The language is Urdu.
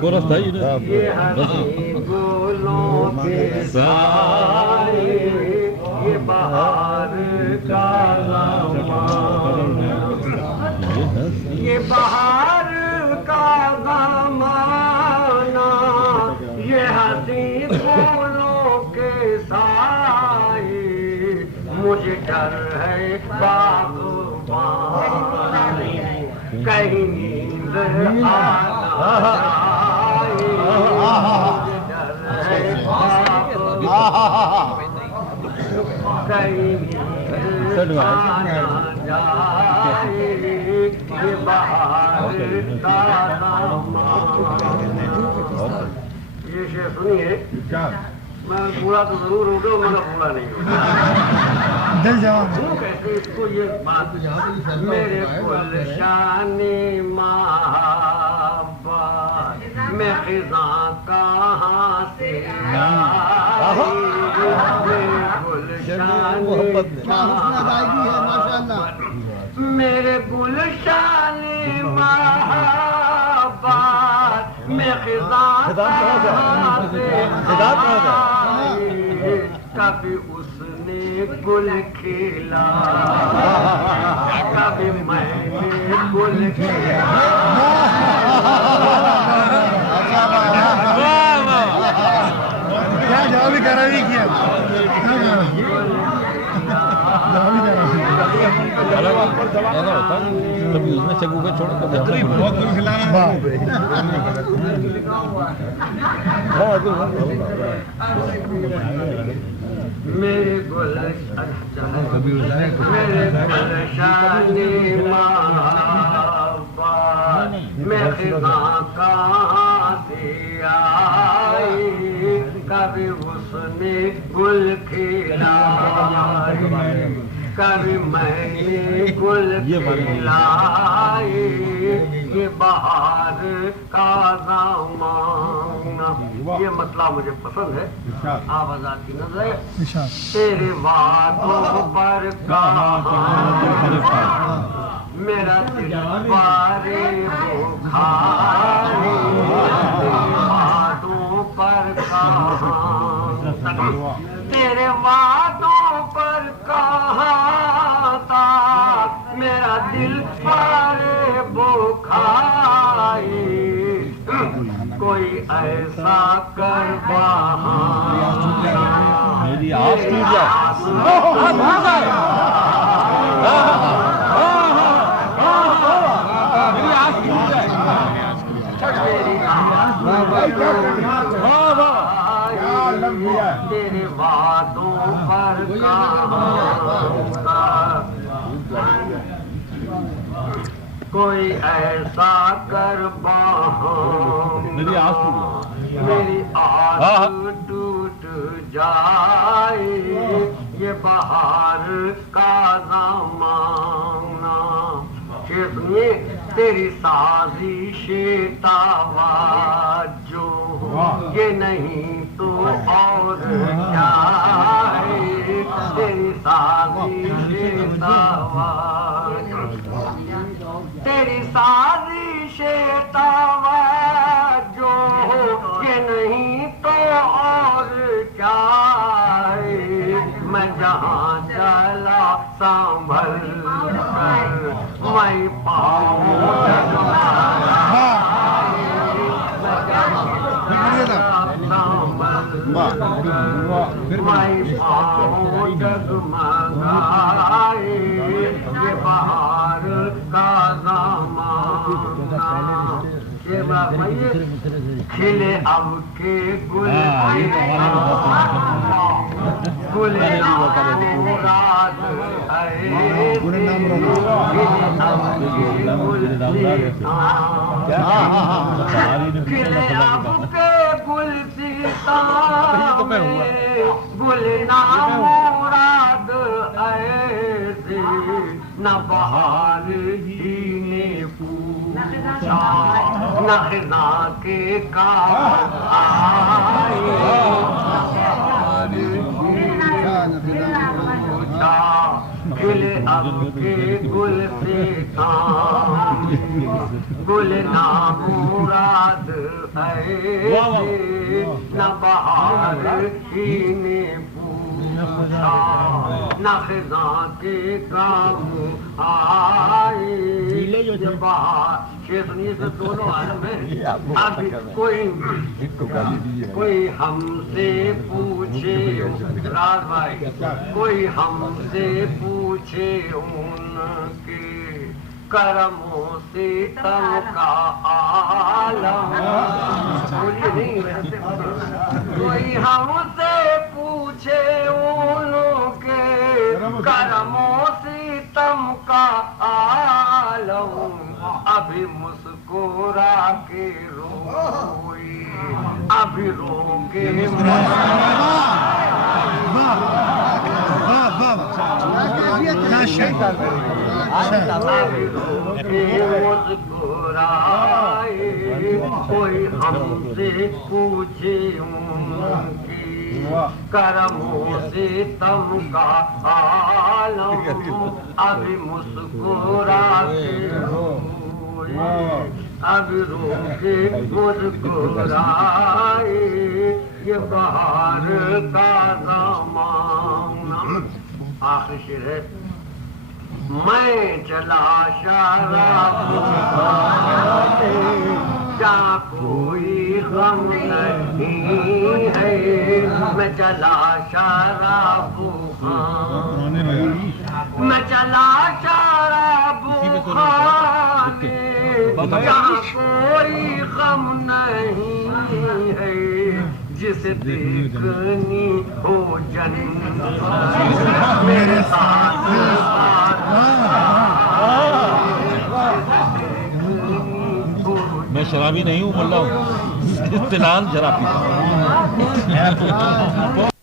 یہ ہنسی گلوں کے سائے یہ بہار کا زمانہ یہ بہار کا زمانہ یہ ہنسی پھولوں کے سائے مجھے ڈر ہے باغبان کہیں نیند آ جائے مجھے ڈر ہے باغبان کہیں نیند آ جائے یہ بہار کا زمانہ یہ شعر سنیے میں پورا تو ضرور ہوں گا مگر پورا نہیں ہوں کیسے اس کو یہ بات میرے گلشان محبت میں خزاں کہاں سے آئی گلشان محبت میرے گلشان محبت میں خزاں کہاں سے کبھی اس نے گل کھیلا کبھی میں نے گل کھیلا کیا جواب ہی کرا نہیں کیا کبھی اس میں چکو کا چھوڑ میرے گلشان محبت میں خزاں کہاں سے آئی کبھی اس نے گل کھیلا کبھی میں نے گل کھلائی یہ بہار کا زمانہ یہ مطلب مجھے پسند ہے آوازات کی نظر تیرے وعدوں پر کہاں میرا دل بارے بخارے تیرے وعدوں پر کہاں تیرے وعدوں پر کہاں تھا میرا دل بارے بخارے کوئی ایسا کر میری آس ٹوٹ تیرے وعدوں پر کہاں کوئی ایسا کر میری آس ٹوٹ جائے یہ بہار کا زمانہ سنیے تیری سازش توجہ یہ نہیں تو اور کیا ہے تیری سازش توجہ تیری سازش توجہ یہ نہیں تو اور کیا ہے میں جہاں چلا سنبھل کر میں پاؤں ڈگمگائے یہ بہار کا زمانہ کھلے اب کے گل گل مراد کھلے اب کے گل سیتا گل مراد ایسے نہ بہار ہی نے پوچھا نہ خزاں کے کام آئے گل اب کے گل سے کام گل نامراد ایسے نہ بہار ہی نے پوچھا نہ خزاں کے کام آئے بہار شیخ سنیے سے دونوں عالم ہیں اب کوئی ہم سے پوچھے راز بھائی کوئی ہم سے پوچھے ان کے کرموں سے تم کا عالم بولیے نہیں کوئی ہم سے پوچھے ان کے کرموں سے تم کا عالم ابھی مسکرا کے روئی ابھی رو کے مسکرائے کوئی ہم سے پوچھے ان کی کرموں سے تم کا عالم ابھی مسکرا کے روئی ابھی رو کے مسکرائے یہ بہار کا زمانہ آخری شعر ہے میں چلا شراب جہاں کوئی غم نہیں ہے میں چلا شراب میں چلا شراب خانے جہاں کوئی غم نہیں ہے جسے دیکھنی ہو جنت میرے ساتھ میں شرابی نہیں ہوں، ملا ہوں، اطلاع شراب پیتا ہوں